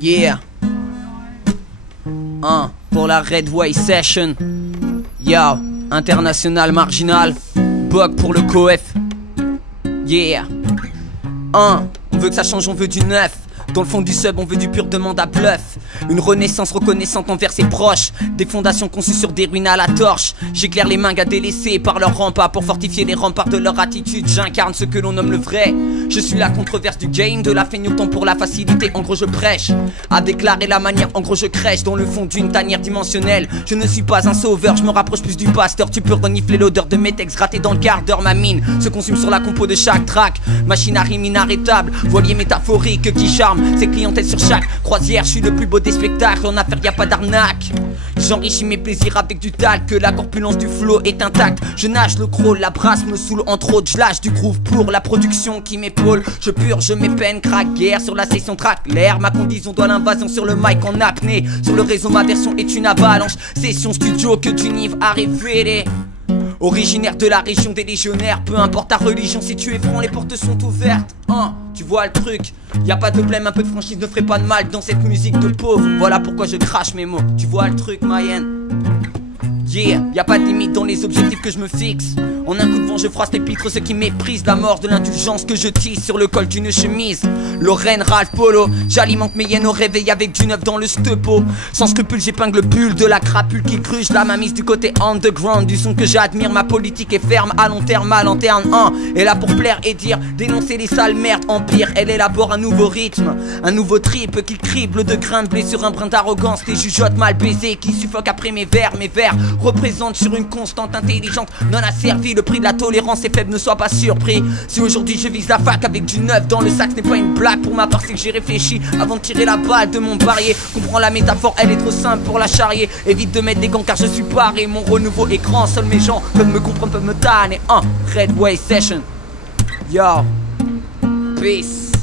Yeah. Pour la Redway Session. Yo, international marginal. Bug pour le coef. Yeah. On veut que ça change, on veut du neuf. Dans le fond du sub, on veut du pur demande à bluff. Une renaissance reconnaissante envers ses proches. Des fondations conçues sur des ruines à la torche. J'éclaire les mangas délaissés par leurs remparts. Pour fortifier les remparts de leur attitude, j'incarne ce que l'on nomme le vrai. Je suis la controverse du game, de la feignautant pour la facilité. En gros je prêche, à déclarer la manière. En gros je crèche dans le fond d'une tanière dimensionnelle. Je ne suis pas un sauveur, je me rapproche plus du pasteur. Tu peux renifler l'odeur de mes textes grattés dans le quart d'heure. Ma mine se consume sur la compo de chaque track. Machine à rime inarrêtable, voilier métaphorique qui charme ses clientèles sur chaque croisière. Je suis le plus beau des spectacles, en affaire y a pas d'arnaque. J'enrichis mes plaisirs avec du talc, que la corpulence du flow est intacte. Je nage le crawl, la brasse me saoule entre autres. Je lâche du groove pour la production qui m'épaule. Je purge mes peines, craque guerre sur la session track. L'air, ma condition doit l'invasion sur le mic en apnée. Sur le réseau ma version est une avalanche. Session studio que du niveau a révélé. Originaire de la région des légionnaires, peu importe ta religion, si tu es franc, les portes sont ouvertes. Tu vois le truc, y a pas de blême, un peu de franchise ne ferait pas de mal dans cette musique de pauvre. Voilà pourquoi je crache mes mots, tu vois le truc, Mayenne. Yeah, y a pas de limite dans les objectifs que je me fixe. En un coup de vent je froisse les pitres, ceux qui méprisent la mort de l'indulgence que je tisse sur le col d'une chemise. Lorraine, Ralph, Polo, j'alimente mes hyènes au réveil avec du neuf dans le stepo. Sans scrupule j'épingle le pull de la crapule qui cruche la mamise du côté underground. Du son que j'admire, ma politique est ferme à long terme, à lanterne. Et là pour plaire et dire, dénoncer les sales merdes. Empire, elle élabore un nouveau rythme, un nouveau trip qui crible de grains blés sur un brin d'arrogance. Des jugeotes mal baisées qui suffoquent après mes vers représentent sur une constante intelligente non asservie. Le prix de la tolérance est faible, ne sois pas surpris. Si aujourd'hui je vise la fac avec du neuf dans le sac, ce n'est pas une blague. Pour ma part c'est que j'ai réfléchi avant de tirer la balle de mon barillet. Comprends la métaphore, elle est trop simple pour la charrier. Évite de mettre des gants car je suis paré. Mon renouveau est grand, seuls mes gens peuvent me comprendre, peuvent me tanner. Redway Session. Yo, peace.